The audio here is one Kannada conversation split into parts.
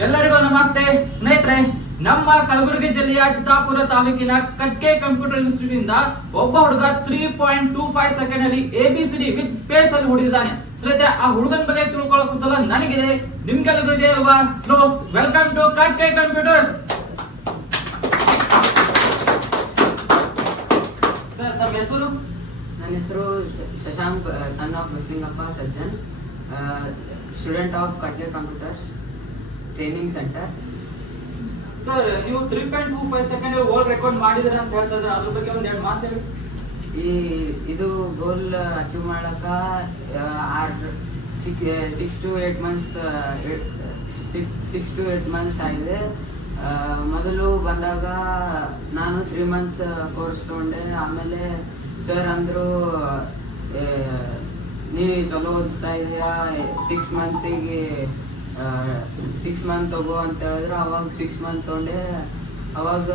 ಎಲ್ಲರಿಗೂ ನಮಸ್ತೆ ಸ್ನೇಹಿತರೆ. ನಮ್ಮ ಕಲಬುರಗಿ ಜಿಲ್ಲೆಯ ಚಿತ್ತಾಪುರ ತಾಲೂಕಿನ ಕಟ್ಕೆ ಕಂಪ್ಯೂಟರ್ ಇನ್ಸ್ಟಿಟ್ಯೂಟ್ ಇಂದ ಒಬ್ಬ ಹುಡುಗ 3.25 ಸೆಕೆಂಡ್ ಅಲ್ಲಿ ABCD ವಿತ್ ಸ್ಪೇಸ್ ಅಲ್ಲಿ ಹೊಡೆದಿದ್ದಾನೆ. ಸ್ನೇಹಿತರೆ, ಆ ಹುಡುಗನ ಬಗ್ಗೆ ತಿಳ್ಕೊಳ್ಳೋ ಕುತೂಹಲ ನನಗಿದೆ, ನಿಮ್ಗೆಲ್ಲರಿಗೂ ಇದೆ ಅಲ್ವಾ? So welcome to Katke computers. Sir, ತಮ್ಮ ಹೆಸರು? ನನ್ನ ಹೆಸರು Shashank, son of Basalingappa Sajjan, student of Katke computers training centre. Sir, ನೀವು 3.25 ಸೆಕೆಂಡ್ ವರ್ಲ್ಡ್ ರೆಕಾರ್ಡ್ ಮಾಡಿದ್ರೆ ಅಂತ ಹೇಳ್ತಿದ್ರೆ ಅದ್ರ ಬಗ್ಗೆ ಒಂದ್ ಎರಡು ಮಾತು ಹೇಳಿ. ಇದು ಗೋಲ್ ಅಚೀವ್ ಮಾಡಕ 6 to 8 ಮಂತ್ಸ್ ಆಗಿದೆ. ಮೊದಲು ಬಂದಾಗ ನಾನು 3 months ಕೋರ್ಸ್ ತಗೊಂಡೆ. ಆಮೇಲೆ ಸರ್ ಅಂದರು, ನೀ ಚಲೋ ಓದ್ತಾ ಇದೆಯಾ, 6 ಮಂತ್ ತಗೋ ಅಂತ ಹೇಳಿದ್ರು. ಅವಾಗ 6 months ತೊಗೊಂಡೆ. ಅವಾಗ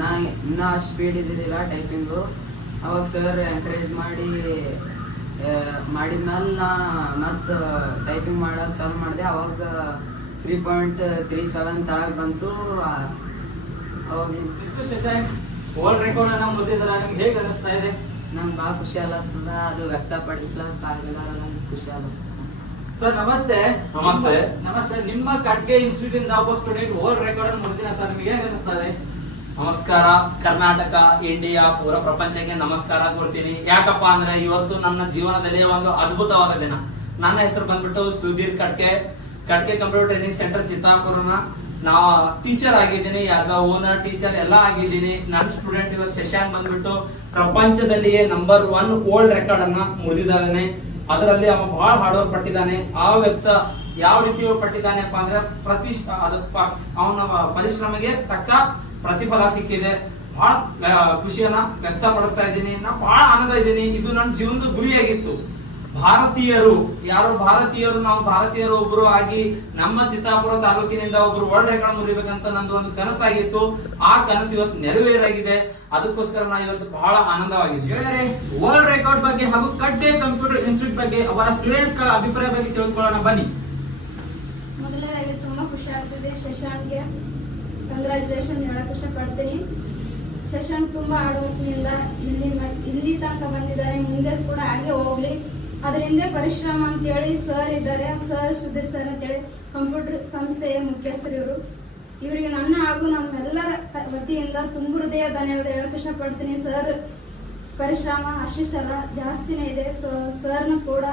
ನಾ ಇನ್ನೂ ಸ್ಪೀಡ್ ಇದ್ದಿದ್ದಿಲ್ಲ ಟೈಪಿಂಗು. ಅವಾಗ ಸರ್ ಎನ್ಕರೇಜ್ ಮಾಡಿದ್ಮೇಲೆ ನಾ ಮತ್ತು ಟೈಪಿಂಗ್ ಮಾಡೋಕೆ ಚಾಲು ಮಾಡಿದೆ. ಅವಾಗ 3.37 ತಳಗೆ ಬಂತು. ಅವಾಗ ಇಷ್ಟು ಶಶಾಂಕ್ ವರ್ಲ್ಡ್ ರೆಕಾರ್ಡ್ ಅನ್ನ ಮುರಿದಿದ್ದಾರೆ, ನಿಮ್ಗೆ ಹೇಗೆ ಅನಿಸ್ತಾ ಇದೆ? ನಂಗೆ ಭಾಳ ಖುಷಿ ಆಗತ್ತದ. ಅದು ವ್ಯಕ್ತಪಡಿಸ್ಲಿಕ್ಕಾಗಲ್ಲ, ನಂಗೆ ಖುಷಿ ಆಗತ್ತ. ಸರ್ ನಮಸ್ತೆ. ನಮಸ್ತೆ. ನಮಸ್ತೆ. ನಿಮ್ಮ ಕಟ್ಗೆ ಇನ್ಸ್ಟಿಟ್ಯೂಟ್ ಇಂದ ಒಬ್ಬ ಸ್ಟೂಡೆಂಟ್ ವರ್ಲ್ಡ್ ರೆಕಾರ್ಡ್ ಅನ್ನು ಮುರಿದಿನ ಸರ್, ನಿಮಗೆ ಹೇಗೆ ಅನಿಸ್ತಾ ಇದೆ? ನಮಸ್ಕಾರ. ಕರ್ನಾಟಕ, ಇಂಡಿಯಾ, ಪೂರ ಪ್ರಪಂಚಕ್ಕೆ ನಮಸ್ಕಾರ ಕೊಡ್ತೀನಿ. ಯಾಕಪ್ಪ ಅಂದ್ರೆ ಇವತ್ತು ನನ್ನ ಜೀವನದಲ್ಲಿ ಒಂದು ಅದ್ಭುತವಾದ ದಿನ. ನನ್ನ ಹೆಸರು ಬಂದ್ಬಿಟ್ಟು ಸುಧೀರ್ ಕಟ್ಕೆ ಕಂಪ್ಯೂಟರ್ ಟ್ರೈನಿಂಗ್ ಸೆಂಟರ್ ಚಿತ್ತಾಪುರನ. ನಾ ಟೀಚರ್ ಆಗಿದ್ದೀನಿ, ಆಸ್ ಅ ಓನರ್ ಟೀಚರ್ ಎಲ್ಲ ಆಗಿದ್ದೀನಿ. ನನ್ನ ಸ್ಟೂಡೆಂಟ್ ಇವತ್ತು ಶಶಾಂಕ್ ಬಂದ್ಬಿಟ್ಟು ಪ್ರಪಂಚದಲ್ಲಿಯೇ ನಂಬರ್ 1 ವರ್ಲ್ಡ್ ರೆಕಾರ್ಡ್ ಅನ್ನ ಮುರಿದಿದ್ದಾನೆ. ಅದರಲ್ಲಿ ಅವ ಬಹಳ ಹಾರ್ಡ್ ವರ್ಕ್ ಪಟ್ಟಿದ್ದಾನೆ. ಆ ವ್ಯಕ್ತ ಯಾವ ರೀತಿ ಪಟ್ಟಿದ್ದಾನೆಪ್ಪ ಅಂದ್ರೆ ಅವನ ಪರಿಶ್ರಮಗೆ ತಕ್ಕ ಪ್ರತಿಫಲ ಸಿಕ್ಕಿದೆ. ಬಹಳ ಖುಷಿಯನ್ನ ವ್ಯಕ್ತಪಡಿಸ್ತಾ ಇದ್ದೀನಿ. ನಾ ಬಹಳ ಆನಂದ ಇದ್ದೀನಿ. ಇದು ನನ್ನ ಜೀವನದ ಗುರಿಯಾಗಿತ್ತು. ನಾವು ಭಾರತೀಯರು ಒಬ್ರು ಆಗಿ ನಮ್ಮ ಚಿತ್ತಾಪುರ ತಾಲೂಕಿನಿಂದ ಒಬ್ರು ವರ್ಲ್ಡ್ ರೆಕಾರ್ಡ್ ಮುರಿಬೇಕಂತ ನಂದು ಒಂದು ಕನಸಾಗಿತ್ತು. ಆ ಕನಸು ಇವತ್ತು ನೆರವೇರಾಗಿದೆ. ಅದಕ್ಕೋಸ್ಕರ ನಾ ಇವತ್ತು ಬಹಳ ಆನಂದವಾಗಿದ್ದೀನಿ. ವರ್ಲ್ಡ್ ರೆಕಾರ್ಡ್ ಬಗ್ಗೆ ಹಾಗೂ ಕಟ್ಕೆ ಕಂಪ್ಯೂಟರ್ ಇನ್ಸ್ಟಿಟ್ಯೂಟ್ ಬಗ್ಗೆ ಅವರ ಸ್ಟೂಡೆಂಟ್ಸ್ ಗಳ ಅಭಿಪ್ರಾಯ ಬಗ್ಗೆ ತಿಳ್ಕೊಳ್ಳೋಣ ಬನ್ನಿ. ಮೊದಲನೇದಾಗಿ ತುಂಬಾ ಖುಷಿ ಆಗ್ತಿದೆ. ಶಶಾಂಕ್ಗೆ ಕಂಗ್ರಾಚುಲೇಷನ್ ಹೇಳಕ್ ಇಷ್ಟಪಡ್ತೀನಿ. ಶಶಾಂಕ್ ತುಂಬಾ ಹಾರ್ಡ್ ವರ್ಕ್ ನಿಂದ ಇಲ್ಲಿ ತನಕ ಬಂದಿದ್ದಾರೆ. ಮುಂದೆ ಕೂಡ ಹಾಗೆ ಹೋಗ್ಲಿ. ಅದರಿಂದ ಪರಿಶ್ರಮ ಅಂತೇಳಿ ಸರ್ ಇದ್ದಾರೆ, ಸರ್ ಸುಧೀರ್ ಸರ್ ಅಂತೇಳಿ ಕಂಪ್ಯೂಟರ್ ಸಂಸ್ಥೆಯ ಮುಖ್ಯಸ್ಥರು ಇವರು. ಇವರಿಗೆ ನನ್ನ ಹಾಗೂ ನಮ್ಮೆಲ್ಲರ ವತಿಯಿಂದ ತುಂಬ ಹೃದಯ ಧನ್ಯವಾದ ಹೇಳಕ್ ಇಷ್ಟಪಡ್ತೀನಿ. ಸರ್ ಪರಿಶ್ರಮ ಅಷ್ಟಿಷ್ಟಲ್ಲ, ಜಾಸ್ತಿನೇ ಇದೆ. ಸೊ ಸರ್ನು ಕೂಡ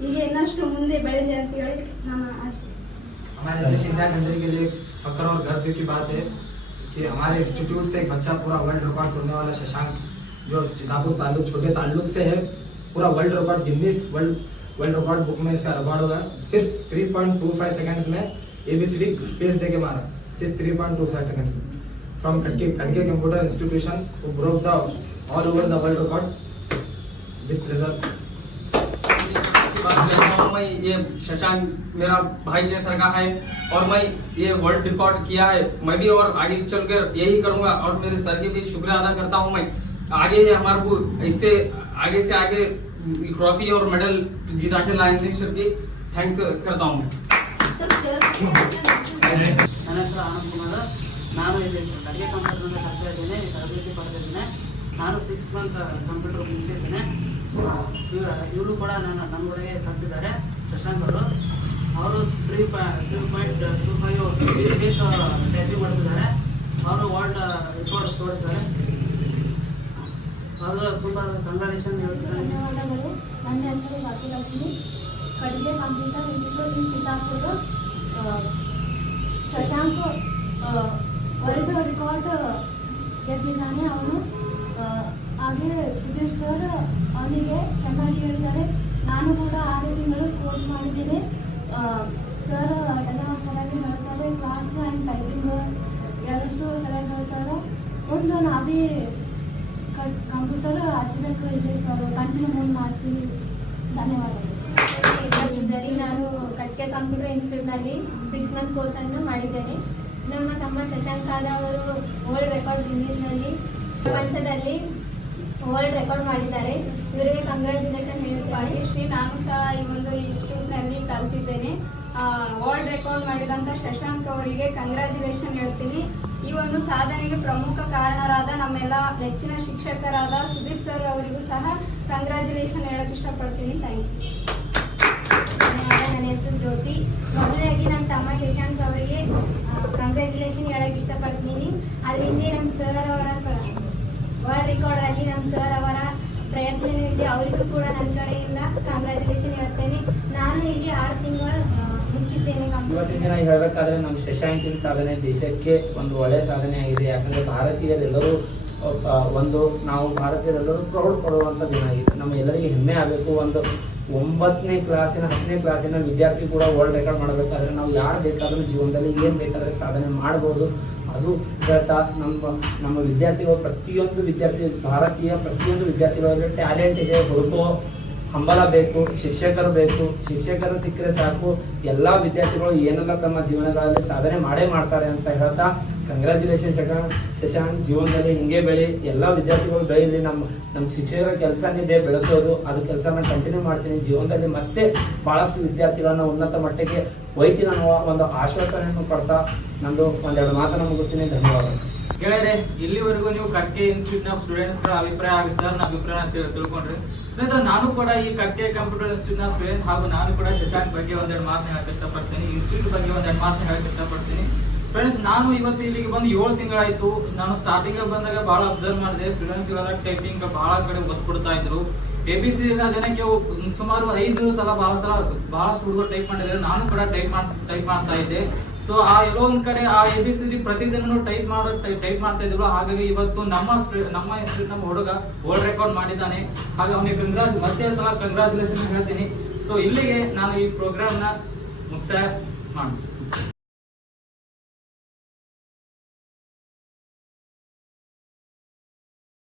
ಹೀಗೆ ಇನ್ನಷ್ಟು ಮುಂದೆ ಬೆಳೆಯಲಿ ಅಂತ ಹೇಳಿ ನನ್ನ ಆಶೆ. हमारे देश इंडिया कंट्री के लिए फख्र और गर्व की बात है कि हमारे इंस्टीट्यूट से एक बच्चा पूरा वर्ल्ड रिकॉर्ड तोड़ने वाला शशांक, जो चितापुर ताल्लुक छोटे ताल्लुक से है, पूरा world record Guinness world record book में इसका रिकॉर्ड होगा. सिर्फ 3.25 सेकंड्स में ABCD स्पेस देके मारा. सिर्फ 3.25 सेकंड्स में फ्रॉम कटके computer institution who broke the all over the world record with result. मैं ये शशांक मेरा भाई जैसा का है और मैं ये वर्ल्ड रिकॉर्ड किया है. मैं भी और आगे चलकर यही करूंगा और मेरे सर के भी शुक्रिया अदा करता हूं. मैं आगे हमारे को इससे आगे से आगे ट्रॉफी और मेडल जिता के लाएंगे. सर की थैंक्स करता हूं मैं. ನನ್ನ ಹೆಸರು ಆನಂದ್ ಕುಮಾರ್. ನಾನು ಇಲ್ಲಿ ಕಟ್ಗೆ ಕಂಪ್ಯೂಟರ್ ಕಲಿತಾ ಇದ್ದೇನೆ, ತರಬೇತಿ ಪಡೆದಿದ್ದೇನೆ. ನಾನು 6 months ಕಂಪ್ಯೂಟರ್ ಮುಗಿಸಿದ್ದೇನೆ. ಇವರು ಕೂಡ ನಮ್ಮೊಳಗೆ ಕಲ್ತಿದ್ದಾರೆ. ಶಶಾಂಕ್ ಅವರು 3.25 ಬೇಸ್ ಟೈಪಿಂಗ್ ಮಾಡ್ತಿದ್ದಾರೆ. ಅವರು ವರ್ಲ್ಡ್ ರೆಕಾರ್ಡ್ ತೋರಿದ್ದಾರೆ. ಅದು ತುಂಬ ಕಂಗ್ರಾಚುಲೇಷನ್ ಹೇಳ್ತಿದ್ದಾರೆ. ಧನ್ಯವಾದಗಳು. ನನ್ನ ಹೆಸರು Bhagyalakshmi, Katge computer institute in Chittapur. Shashank world record ಗೆದ್ದಿದ್ದಾನೆ. ಅವನು ಹಾಗೆ ಸುಧೀರ್ ಸರ್ ಅವನಿಗೆ ಚೆನ್ನಾಗಿ ಹೇಳಿದ್ದಾರೆ. ನಾನು ಕೂಡ 6 ತಿಂಗಳು ಕೋರ್ಸ್ ಮಾಡಿದ್ದೀನಿ. ಸರ್ ಎಲ್ಲ ಸರಿಯಾಗಿ ಹೇಳ್ತಾರೆ. ಕ್ಲಾಸ್ ಆ್ಯಂಡ್ ಟೈಪಿಂಗ್ ಎಲ್ಲಷ್ಟು ಸರಿಯಾಗಿ ಹೇಳ್ತಾರೆ. ಒಂದು ನಾವೇ ಕಂಪ್ಯೂಟರ್ ಹಚ್ಚಬೇಕು ಇದೆ ಸರ್, ಕಂಟಿನ್ಯೂ ಮುಂದೆ ಮಾಡ್ತೀನಿ. ಧನ್ಯವಾದಗಳು. ನಾನು ಕಟ್ಕೆ ಕಂಪ್ಯೂಟರ್ ಇನ್ಸ್ಟಿಟ್ಯೂಟ್ನಲ್ಲಿ 6 month ಕೋರ್ಸನ್ನು ಮಾಡಿದ್ದೇನೆ. ನಮ್ಮ ತಮ್ಮ ಶಶಾಂಕ್ ಅವರು ವರ್ಲ್ಡ್ ರೆಕಾರ್ಡ್ ಗಿನ್ನೀಸ್ನಲ್ಲಿ ಪ್ರಪಂಚದಲ್ಲಿ ವರ್ಲ್ಡ್ ರೆಕಾರ್ಡ್ ಮಾಡಿದ್ದಾರೆ. ಇವರಿಗೆ ಕಂಗ್ರ್ಯಾಚುಲೇಷನ್ ಹೇಳುತ್ತಾರೆ. ನಾನು ಸಹ ಈ ಒಂದು ಇನ್ಸ್ಟಿಟ್ಯೂಟ್ನಲ್ಲಿ ಕಲಿತಿದ್ದೇನೆ. ವರ್ಲ್ಡ್ ರೆಕಾರ್ಡ್ ಮಾಡಿದಂಥ ಶಶಾಂಕ್ ಅವರಿಗೆ ಕಂಗ್ರ್ಯಾಚುಲೇಷನ್ ಹೇಳ್ತೀನಿ. ಈ ಒಂದು ಸಾಧನೆಗೆ ಪ್ರಮುಖ ಕಾರಣರಾದ ನಮ್ಮೆಲ್ಲ ನೆಚ್ಚಿನ ಶಿಕ್ಷಕರಾದ ಸುಧೀರ್ ಸರ್ ಅವರಿಗೂ ಸಹ ಕಂಗ್ರ್ಯಾಚುಲೇಷನ್ ಹೇಳಕ್ ಇಷ್ಟಪಡ್ತೀನಿ. Thank you. ನನ್ನ ಹೆಸರು ಜ್ಯೋತಿ. ಮೊದಲನೇದಾಗಿ ನಮ್ಮ ತಮ್ಮ ಶಶಾಂಕ್ ಅವರಿಗೆ ಕಂಗ್ರ್ಯಾಚುಲೇಷನ್ ಹೇಳಕ್ ಇಷ್ಟಪಡ್ತೀನಿ. ಅದ್ರ ಹಿಂದೆ ನಮ್ಮ ಸರ್ ಅವರ ವರ್ಲ್ಡ್ ರೆಕಾರ್ಡ್ ಅಲ್ಲಿ ನಮ್ಮ ಸರ್ ಅವರ ಪ್ರಯತ್ನವೂ ಇದೆ. ಅವರಿಗೂ ಕೂಡ ನನ್ನ ಕಡೆಯಿಂದ ಕಂಗ್ರ್ಯಾಚುಲೇಷನ್ ಹೇಳ್ತೇನೆ. ನಾನು ಇಲ್ಲಿ 6 ತಿಂಗಳು ಮುಗಿಸಿದ್ದೇನೆ. ಇವತ್ತಿನ ದಿನ ಹೇಳ್ಬೇಕಾದ್ರೆ ನಮ್ಮ ಶಶಾಂಕಿನ ಸಾಧನೆ ದೇಶಕ್ಕೆ ಒಂದು ಒಳ್ಳೆಯ ಸಾಧನೆ ಆಗಿದೆ. ಯಾಕಂದ್ರೆ ಭಾರತೀಯರೆಲ್ಲರೂ ನಾವು ಭಾರತೀಯರೆಲ್ಲರೂ ಪ್ರೌಢ ಪಡುವಂಥ ದಿನ ಆಗಿದೆ. ನಮ್ಮ ಎಲ್ಲರಿಗೆ ಹೆಮ್ಮೆ ಆಗಬೇಕು. ಒಂದು 9ನೇ ಕ್ಲಾಸಿನ 10ನೇ ಕ್ಲಾಸಿನ ವಿದ್ಯಾರ್ಥಿ ಕೂಡ ವರ್ಲ್ಡ್ ರೆಕಾರ್ಡ್ ಮಾಡಬೇಕಾದ್ರೆ ನಾವು ಯಾರು ಬೇಕಾದರೂ ಜೀವನದಲ್ಲಿ ಏನು ಬೇಕಾದರೆ ಸಾಧನೆ ಮಾಡ್ಬೋದು. ಅದು ಹೇಳ್ತಾ ನಮ್ಮ ವಿದ್ಯಾರ್ಥಿಗಳು ಪ್ರತಿಯೊಂದು ವಿದ್ಯಾರ್ಥಿಗಳಲ್ಲಿ ಟ್ಯಾಲೆಂಟ್ ಇದೆ. ಹುಡುಕೋ ಹಂಬಲ ಬೇಕು, ಶಿಕ್ಷಕರು ಬೇಕು. ಶಿಕ್ಷಕರು ಸಿಕ್ಕರೆ ಸಾಕು, ಎಲ್ಲ ವಿದ್ಯಾರ್ಥಿಗಳು ಏನೆಲ್ಲ ತಮ್ಮ ಜೀವನಗಳಲ್ಲಿ ಸಾಧನೆ ಮಾಡೇ ಮಾಡ್ತಾರೆ ಅಂತ ಹೇಳ್ತಾ ಕಂಗ್ರ್ಯಾಚುಲೇಷನ್ ಶಶಾಂಕ್. ಜೀವನದಲ್ಲಿ ಹಿಂಗೆ ಬೆಳಿ, ಎಲ್ಲ ವಿದ್ಯಾರ್ಥಿಗಳು ಬೆಳೀಲಿ. ನಮ್ಮ ಶಿಕ್ಷಕರ ಕೆಲಸನೇ ಇದೆ ಬೆಳೆಸೋದು. ಅದು ಕೆಲಸನ ಕಂಟಿನ್ಯೂ ಮಾಡ್ತೀನಿ. ಜೀವನದಲ್ಲಿ ಮತ್ತೆ ಬಹಳಷ್ಟು ವಿದ್ಯಾರ್ಥಿಗಳನ್ನ ಉನ್ನತ ಮಟ್ಟಕ್ಕೆ ಒಯ್ತೀನಿ ಅನ್ನುವ ಒಂದು ಆಶ್ವಾಸನೆಯನ್ನು ಕೊಡ್ತಾ ನಂದು ಒಂದೆರಡು ಮಾತನ್ನು ಮುಗಿಸ್ತೀನಿ. ಧನ್ಯವಾದಗಳು. ಗೆಳೆಯರೆ, ಇಲ್ಲಿವರೆಗೂ ನೀವು ಕಟ್ಕೆ ಇನ್ಸ್ಟಿಟ್ಯೂಟ್ ನ ಸ್ಟೂಡೆಂಟ್ಸ್ ಗಳ ಅಭಿಪ್ರಾಯ ಆಗಿ ಸರ್ ನ ಅಭಿಪ್ರಾಯ ತಿಳ್ಕೊಂಡ್ರಿ. ಸ್ನೇಹಿತರೆ, ನಾನು ಕೂಡ ಈ ಕಟ್ಕೆ ಕಂಪ್ಯೂಟರ್ ಇನ್ಸ್ಟಿಟ್ಯೂಟ್ ನ ಸ್ಟೂಡೆಂಟ್ ಹಾಗೂ ನಾನು ಕೂಡ ಶಶಾಂಕ್ ಬಗ್ಗೆ ಒಂದೆರಡು ಮಾತನ್ನ ಹೇಳಕ್ ಇಷ್ಟಪಡ್ತೀನಿ. ಇನ್ಸ್ಟಿಟ್ಯೂಟ್ ಬಗ್ಗೆ ಒಂದೆರಡು ಮಾತನ್ನ ಹೇಳಕ್ ಇಷ್ಟಪಡ್ತೀನಿ. ಫ್ರೆಂಡ್ಸ್, ನಾನು ಇವತ್ತು ಇಲ್ಲಿಗೆ ಬಂದು 7 ತಿಂಗಳಾಯ್ತು. ನಾನು ಸ್ಟಾರ್ಟಿಂಗ್ ಬಂದಾಗ ಬಹಳ ಅಬ್ಸರ್ವ್ ಮಾಡಿದೆ. ಸ್ಟೂಡೆಂಟ್ಸ್ ಗಳ ಟೈಪಿಂಗ್ ಬಹಳ ಕಡೆ ಒತ್ತು ಕೊಡ್ತಾ ಇದ್ರು. ABC ದಿನಕ್ಕೆ ಸುಮಾರು 5 ಸಲ ಬಹಳಷ್ಟು ಹುಡುಗರು ಟೈಪ್ ಮಾಡಿದ್ರೆ ನಾನು ಕೂಡ ಟೈಪ್ ಮಾಡ್ತಾ ಇದ್ದೆ. ಸೊ ಆ ಎಲ್ಲೋ ಒಂದ್ ಕಡೆ ಆ ABCD ಪ್ರತಿದಿನ ಟೈಪ್ ಮಾಡ್ತಾ ಇದ್ರು. ಹಾಗಾಗಿ ಇವತ್ತು ನಮ್ಮ ಇನ್ಸ್ಟಿಟ್ಯೂಟ್ ನಮ್ಮ ಹುಡುಗ ವರ್ಲ್ಡ್ ರೆಕಾರ್ಡ್ ಮಾಡಿದ್ದಾನೆ. ಹಾಗೆ ಅವನಿಗೆ ಮತ್ತೆ ಸಲ ಕಂಗ್ರಾಚುಲೇಷನ್ ಹೇಳ್ತೀನಿ. ಸೊ ಇಲ್ಲಿಗೆ ನಾನು ಈ ಪ್ರೋಗ್ರಾಮ್ ನ ಮುಕ್ತಾಯ ಮಾಡ್ತೀನಿ.